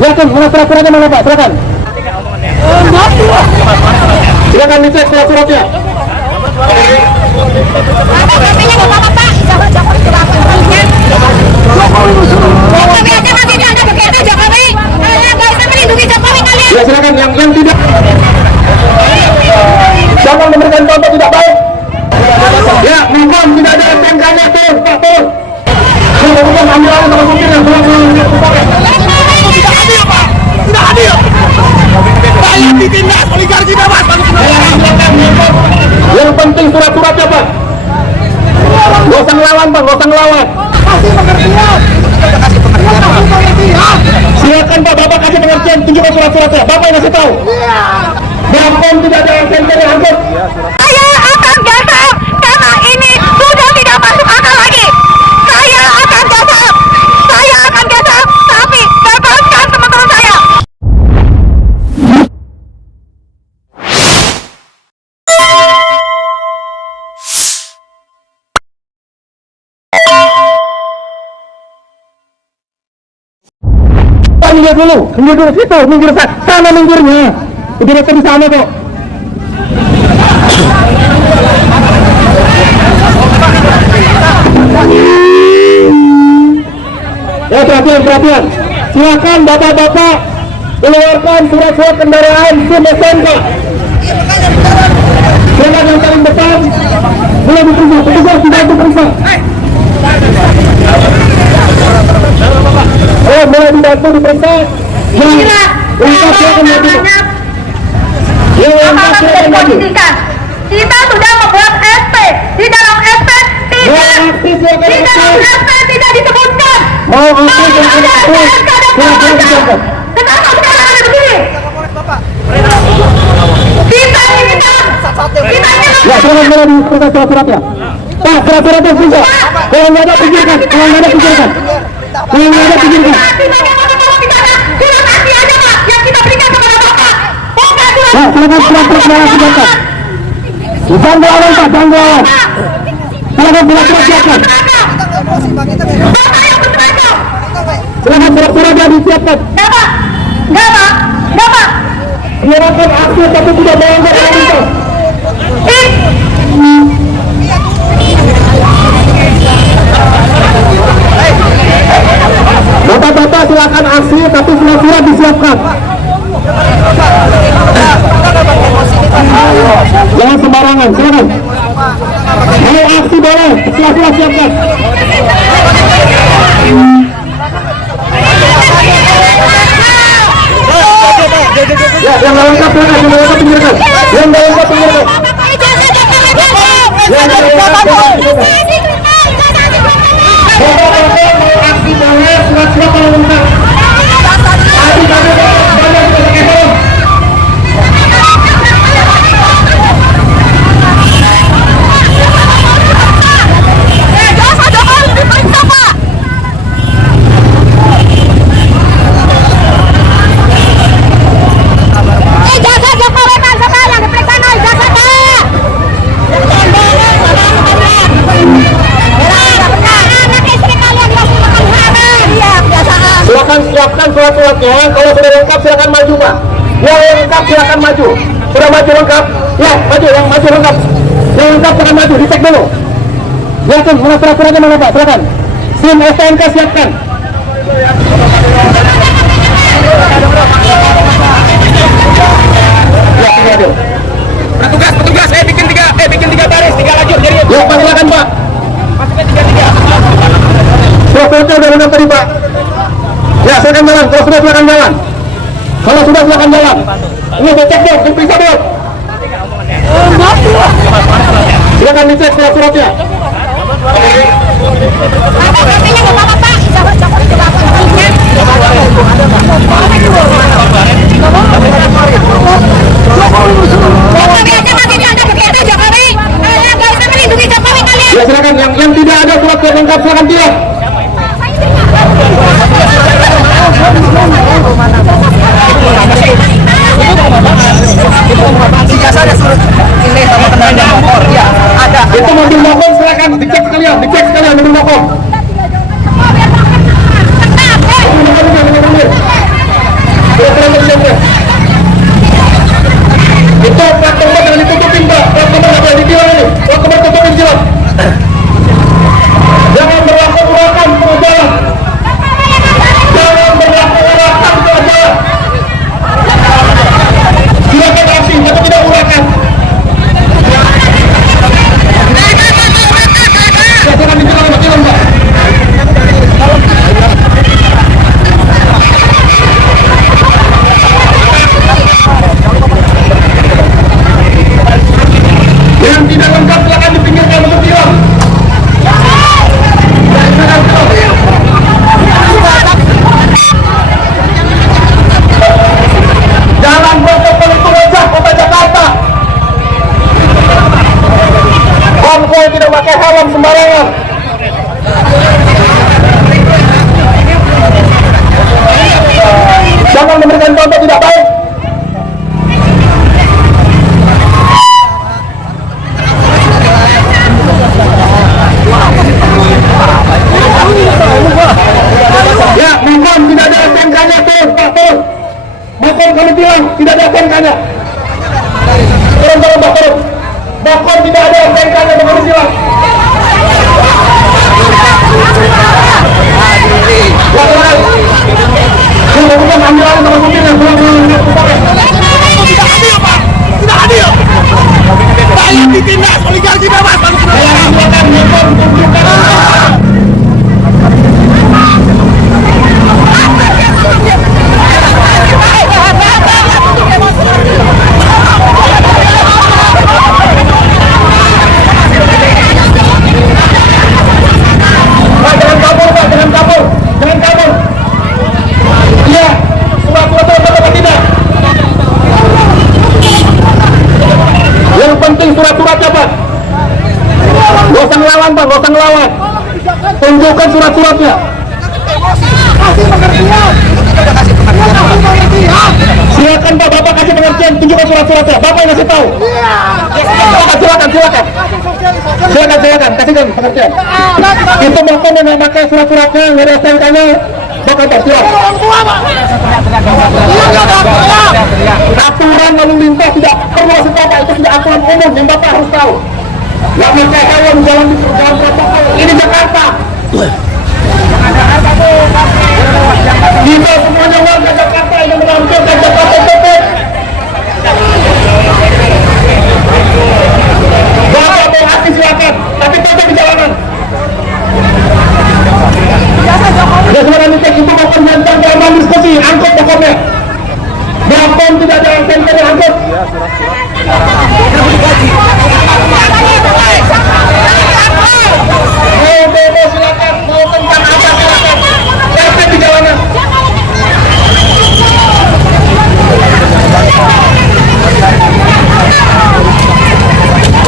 Silakan, mana surat-suratnya mana Pak? Silakan. Silakan dicek surat-suratnya. Ya silakan yang tidak. Jangan memberikan contoh tidak baik. Ya, mohon tidak ada SMK-nya tuh, Pak tuh. Bukan ambil alih sama supir yang tidak adil, Pak. Tidak adil. Saya ditindas oligarki bebas. Yang penting surat-suratnya, Pak. Gak usah ngelawan, Pak. Gak usah ngelawan. Kasih pengertian. Silakan, Pak. Bapak kasih pengertian. Tunjukkan surat-suratnya. Bapak yang kasih tahu. Bapak tidak ada SMK yang angkut. Saya akan gasap karena ini sudah tidak masuk akal lagi. Saya akan gasap. Saya akan gasap. Tapi bebaskan teman-teman saya. Minggir dulu situ, minggir sana minggirnya. Udah dekat di sana kok. Ya perhatian. Silakan bapak-bapak keluarkan surat-surat kendaraan SIM STNK. Silakan yang paling depan. Boleh diperiksa, petugas tidak diperiksa. Oh, boleh dibantu diperiksa. Inilah apakah dipolisikan. Kita sudah membuat SP. Di dalam SP tidak disebutkan. Mau aktif yang ada kenapa sekarang ada begini? Kita ini ya, silakan diperiksa surat-suratnya. Pak, surat-suratnya bisa. Kalau nggak ada pikirkan. Kalau nggak ada pikirkan. Nah, silakan surat-surat silakan. Jangan ngelawan, Pak, jangan ngelawan. Silakan surat-surat silakan. Silakan surat-suratnya disiapkan. Enggak, Pak. Silakan aktif tapi tidak melanggar lalu lintas. Bapak-bapak silakan aksi tapi surat-surat disiapkan. Jangan sembarangan, silakan. Mau aksi boleh, surat-surat siapkan. Ya, yang nggak lengkap silakan, yang nggak lengkap pinggirkan. Yang nggak lengkap pinggirkan. Aksi boleh, surat-surat kalau lengkap. Siapkan surat-suratnya. Kalau sudah lengkap silakan maju, Pak. Yang lengkap silakan maju. Sudah maju lengkap? Ya, maju. Yang maju lengkap. Yang lengkap silakan maju. Dicek dulu. Silakan, mana surat-suratnya mana, Pak? Silakan. SIM STNK siapkan. Ya, tinggal. Petugas, bikin tiga baris, 3 lajur. Jadi ya, Pak, silakan, Pak. Masuknya 3. Surat-suratnya udah lengkap tadi, Pak. Ya, silakan jalan. Kalau sudah silakan jalan. Ini dicek dong, diperiksa dong. Silakan dicek surat-suratnya. Ya silakan, yang tidak ada surat lengkap silakan tidak. Itu mobil mobil silakan dicek sekalian mobil mobil. kami bilang tidak ada STNK-nya. Tolong Bakor tidak ada STNK-nya, kami bilang. Bukan ambil alih sama supirnya, tidak adil. Saya ditindas oligarki bebas. Surat-suratnya Pak, gak usah ngelawan Pak, gak usah ngelawan, tunjukkan surat-suratnya. Silakan Pak, Bapak kasih pengertian, tunjukkan surat-suratnya, Bapak yang kasih tahu. Silakan, kasihkan pengertian. Itu Bapak yang memakai surat-suratnya, nggak ada STNK-nya, Bapak silakan. Aturan lalu lintas tidak perlu kasih tahu Pak, itu sudah aturan umum yang Bapak harus tahu. Nggak percaya kalau di jalan protokol ini Jakarta. Kita semuanya warga Jakarta yang menampilkan Jakarta tetap. Bapak mau hati silakan, tapi tetap di jalanan. Ya sebenarnya itu Bapak menentang dalam diskusi, angkut pokoknya. Bapak tidak ada yang tentang angkut. Mau demo silakan, mau tentang apa silakan. Tetap di jalanan.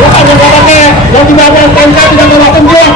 Bukan negaranya yang tidak ada STNK tidak melakukan dia.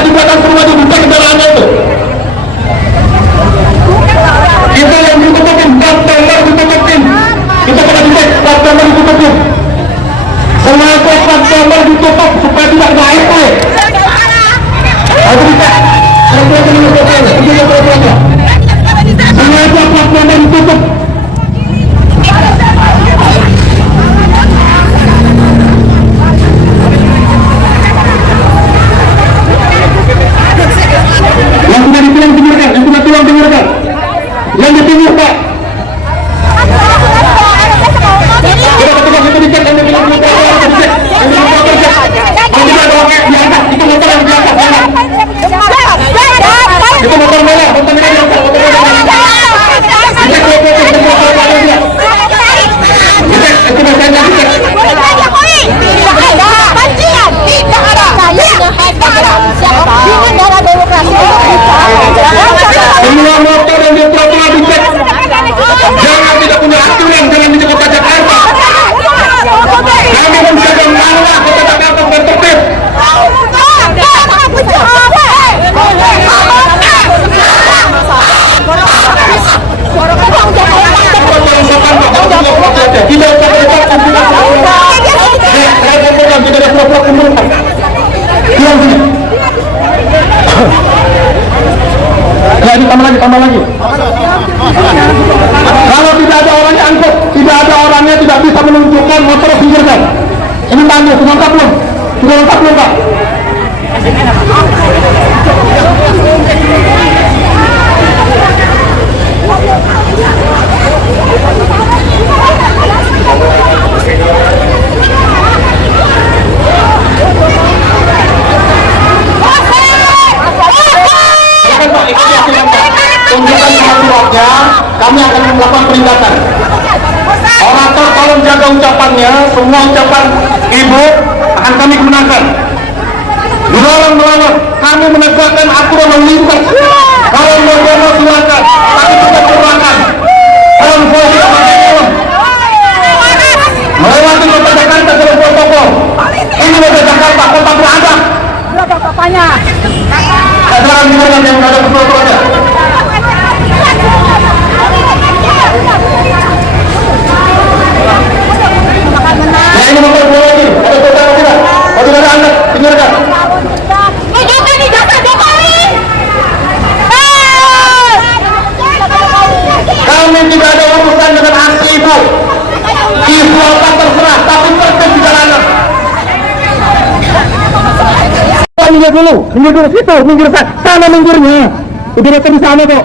di belakang suruh maju, buka kendaraannya itu. Kita yang ditutupin, plat nomor ditutupin. Kita pada dicek, plat nomor ditutupin. Sengaja plat nomor ditutup supaya tidak ada air. Harus dicek. Sengaja plat nomor ditutup. Yang sudah ditilang pinggirkan, yang sudah tulang pinggirkan. Yang dipinggir Pak. Kita petugas itu dicek, yang dipinggir motor dicek, yang dipinggir motor dicek. Kalau tidak ada orang di atas, itu motor yang di atas. Itu motor merah, motor merah di atas, motor merah. Dicek, dicek, motor merah dia. Dicek, itu motornya dicek. Semua motor yang di trotoar dicek. Jangan tidak punya aturan, jangan dijemput pajak harta. Kami menjaga marwah Kota Jakarta biar tertib. Tidak ya, ditambah lagi. Kalau tidak ada orangnya angkut, tidak ada orangnya tidak bisa menunjukkan motor pinggirkan. Ini tangguh, sudah lengkap belum? Sudah lengkap belum Pak? Tunjukkan suratnya, kami akan melakukan penindakan. Orator tolong jaga ucapannya, semua ucapan ibu akan kami gunakan. Dilarang melawan, kami menegakkan aturan lalu lintas. Kalau mau silakan, tapi kita kurangkan. Konvoy tidak pakai helm. Melewati Kota Jakarta dalam protokol. Ini Kota Jakarta, kota beradab. Berapa bapaknya? Adalah lingkungan yang ada keseluruhannya. Ya ini motor dua lagi, ada saudara tidak? Kalau tidak ada anak, pinggirkan. Tunjukkan ijazah Jokowi. Kami tidak ada urusan dengan aksi ibu. Ibu apa terserah, tapi tertib di jalanan. Minggir dulu, situ, minggir sana minggirnya. Udah datang di sana kok.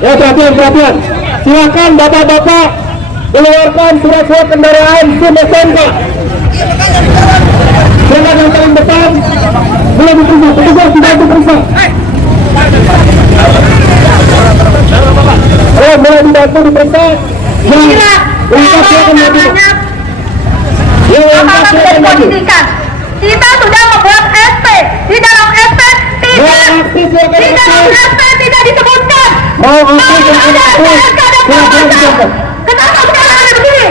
Ya perhatian. Silakan bapak-bapak keluarkan surat-surat kendaraan SIM SNK. Silakan yang paling depan boleh diperiksa, petugas tidak diperiksa. Oh, boleh dibantu diperiksa. Lengkap silakan maju. Lengkap silakan maju. Kita sudah membuat SP. Di dalam SP tidak disebutkan. Mau aktif dan aktif. Silakan diperiksa. Kenapa sekarang ada begini?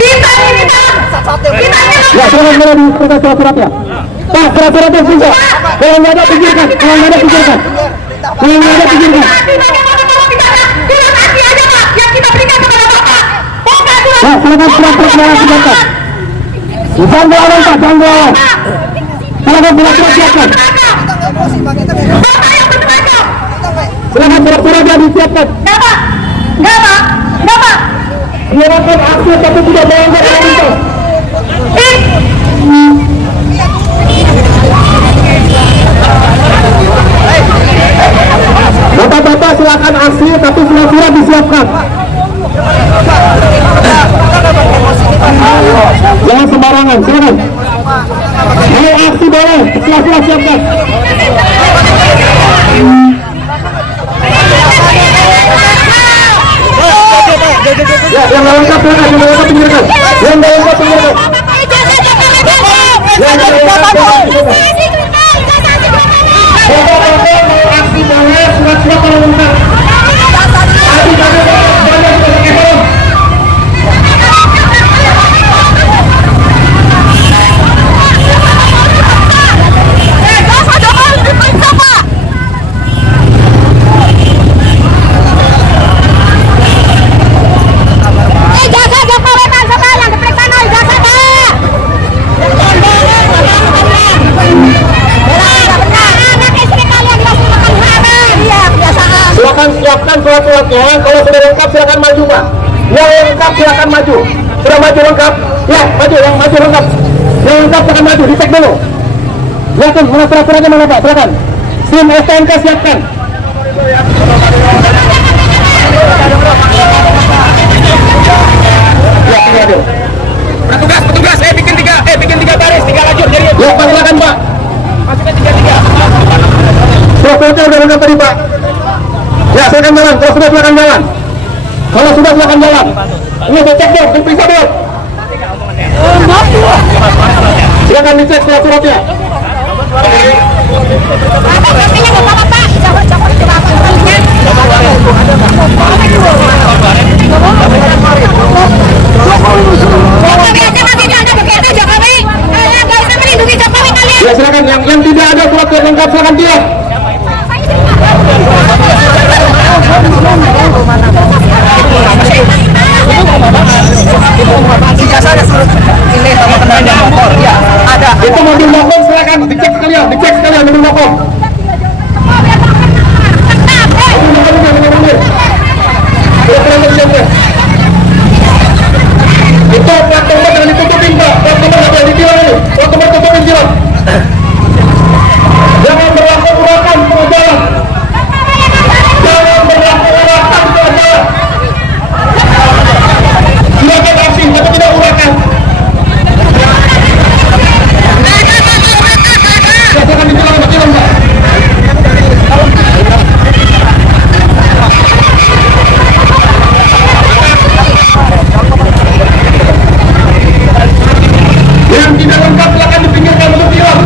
Kita ini Bang. Ya, silakan boleh diperiksa surat-suratnya. Pak, surat-suratnya bisa. Kalau nggak ada pikirkan. Kalau nggak ada pikirkan. Pak, silakan surat-surat silakan. Jangan berlawan Pak, jangan berlawan. Silakan surat-surat siapkan. Silakan surat-suratnya disiapkan. Enggak Pak. Silakan aktif tapi tidak melanggar lalu lintas. Bapak-bapak silakan aksi tapi surat-surat disiapkan. Jangan sembarangan, silakan. Mau aksi boleh, surat-surat siapkan. Ya, yang lengkap silakan, yang lengkap pinggirkan. Yang lengkap pinggirkan. Yang lengkap Bapak-bapak mau aksi boleh, surat-surat kalau lengkap. siapkan surat-suratnya. Kalau sudah lengkap silakan maju Pak. Yang lengkap silakan maju. Sudah maju lengkap? Ya, maju. Yang maju lengkap. Yang lengkap silakan maju. Dicek dulu. Lihatin mana surat-suratnya mana Pak? Silakan. SIM STNK siapkan. Ya, tinggal. Petugas, bikin tiga baris, 3 lajur. Jadi Ya, Pak, silakan Pak. masuknya 3. Surat-suratnya udah lengkap tadi Pak. Ya, silakan jalan. Kalau sudah silakan jalan. Kalau sudah silakan jalan. Ini dicek dong, diperiksa dong. Silakan dicek surat-suratnya. Ya silakan, yang tidak ada surat yang lengkap silakan dia. Itu mobil mokom silakan dicek sekalian mobil mokom. Itu plat nomor jangan ditutupin Pak, plat nomor nggak boleh ditilang ini, plat nomor tutupin tilang. Jangan berlaku urakan tengah jalan. Jangan berlaku urakan tengah jalan. Silakan aksi, tapi tidak urakan. Silakan ditilang Pak. Yang tidak lengkap silakan dipinggirkan untuk tilang.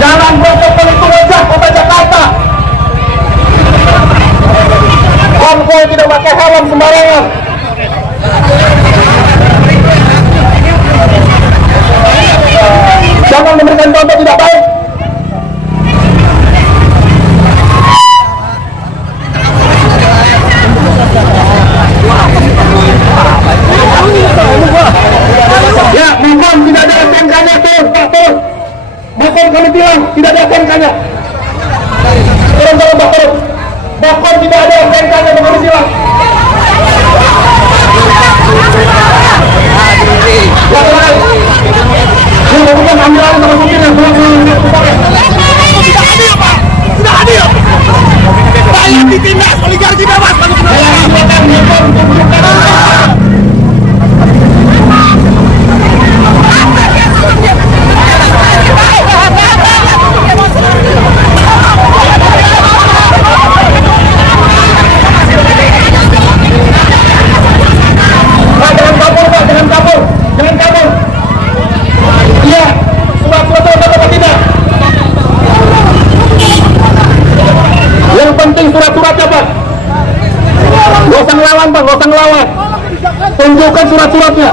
Jalan protokol itu wajah Kota Jakarta. Konvoy tidak pakai helm sembarangan. Jangan memberikan contoh tidak baik. Ya, mohon tidak ada SMK-nya tuh, Pak, tuh. Mohon kami bilang tidak ada SMK-nya. Turun, Pak, turun. Mohon tidak ada SMK-nya, kami bilang. Ya, silakan. Ini bukan ambilan sama supir yang belum tidak adil, Pak. Tidak adil. Saya ditindas oligarki bebas. Jangan kabur. Iya, surat-suratnya ada apa tidak? Yang penting surat-suratnya Pak. Gak usah ngelawan Pak, gak usah ngelawan. Tunjukkan surat-suratnya.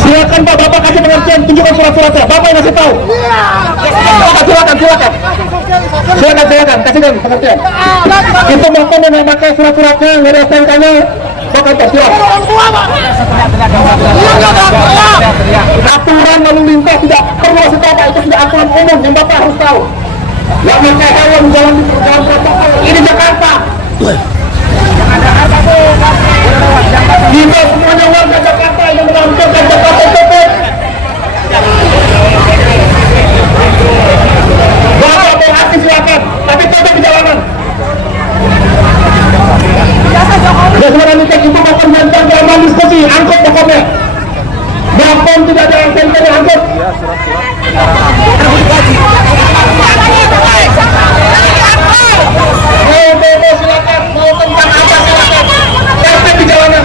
Silakan Pak, Bapak kasih pengertian, tunjukkan surat-suratnya. Bapak yang kasih tahu. Silakan. Silakan, kasih pengertian. Itu Bapak yang pakai surat-suratnya, nggak ada STNK-nya. Bapak silakan. Aturan lalu lintas tidak perlu kasih tahu Pak, itu sudah aturan umum yang Bapak harus tahu. Nggak pakai helm jalan protokol. Ini Jakarta. Kita semuanya warga Jakarta yang menonton Jakarta cepet. Bapak berhati silakan, tapi tetap di jalanan. Ya sudah dicek itu Bapak menjadi jalan diskusi, angkut pokoknya. Bapak tidak ada yang senter angkut. Mau demo silakan, mau tentang apa silakan. Tetap di jalanan.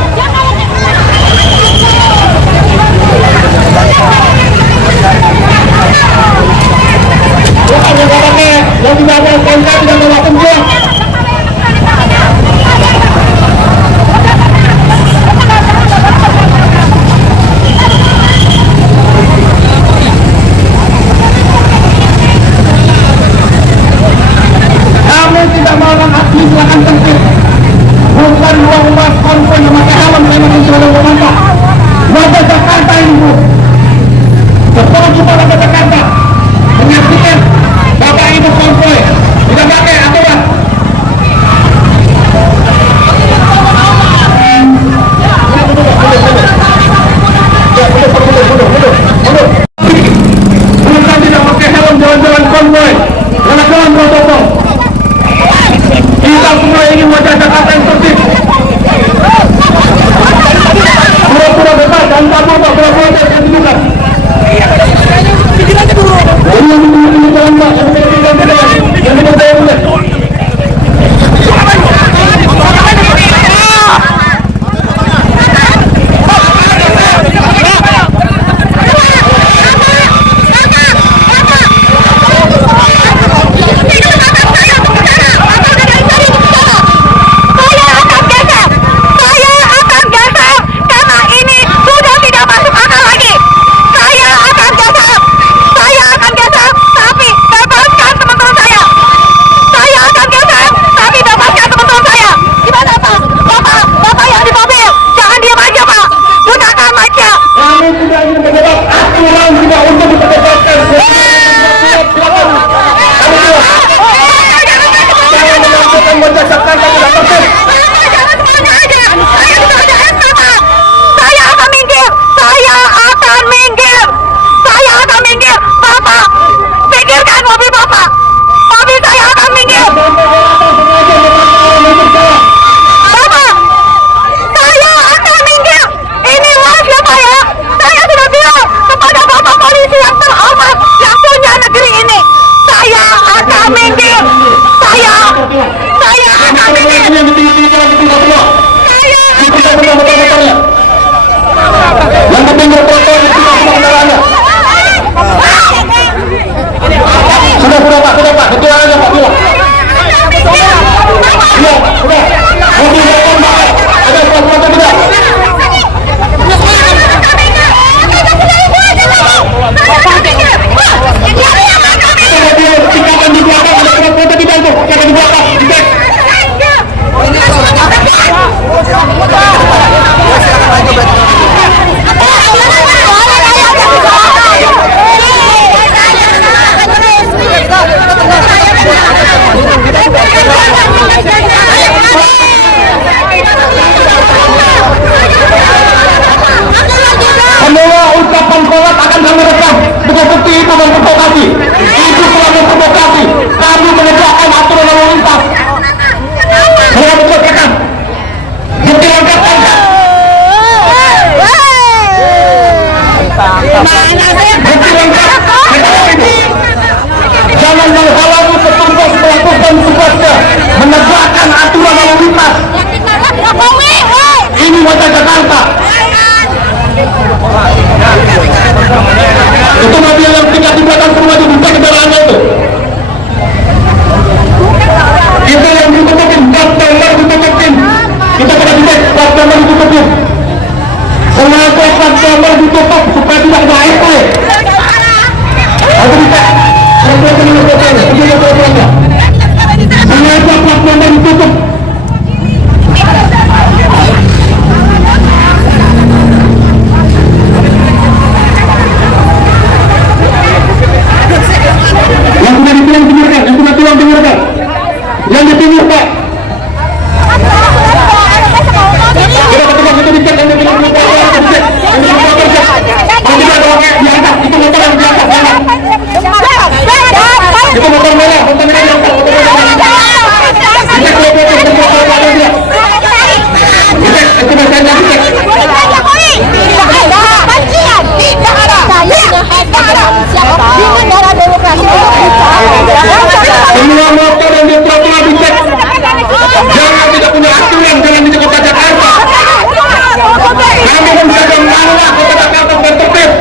Kota Jakarta. Itu mobil yang tinggal di belakang rumah itu bukan kendaraannya itu. Itu yang ditutupin, plat nomor ditutupin. Kita sudah dicek, plat nomor ditutupin. Sengaja plat nomor ditutup supaya tidak ada air. Aku dicek. Sengaja plat nomor ditutup. Yang sudah ditulang dengarkan, yang sudah tulang dengarkan. Yang ditimur Pak. Kita petugas itu dicek, yang ditimur dicek, yang dicek, yang ditimur dicek. Kalau tidak ada orang diangkat, itu motor yang diangkat. Itu motor merah, motor merah yang diangkat. Dicek, dicek, itu motornya dicek. Semua motor yang di trotoar dicek. Jangan tidak punya aturan jalan di Kota Jakarta. Kami menjaga marwah Kota Jakarta dan tertib.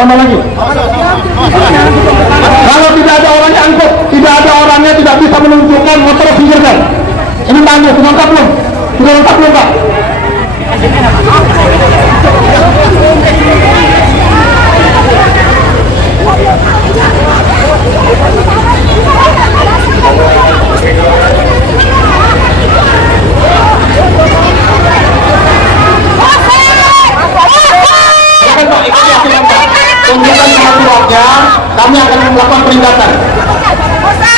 Tambah lagi. Kalau tidak ada orangnya angkut, tidak ada orangnya tidak bisa menunjukkan motor pinggirkan. Ini tanya, sudah lengkap belum? Sudah lengkap belum Pak? Tunjukkan suratnya, kami akan melakukan peringatan.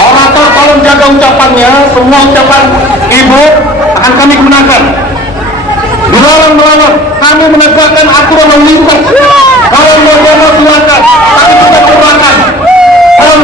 Orator tolong jaga ucapannya, semua ucapan ibu akan kami gunakan. Melawan, kami menegakkan aturan lalu lintas. Kalau mau silakan, tapi tidak berlakan. Kalau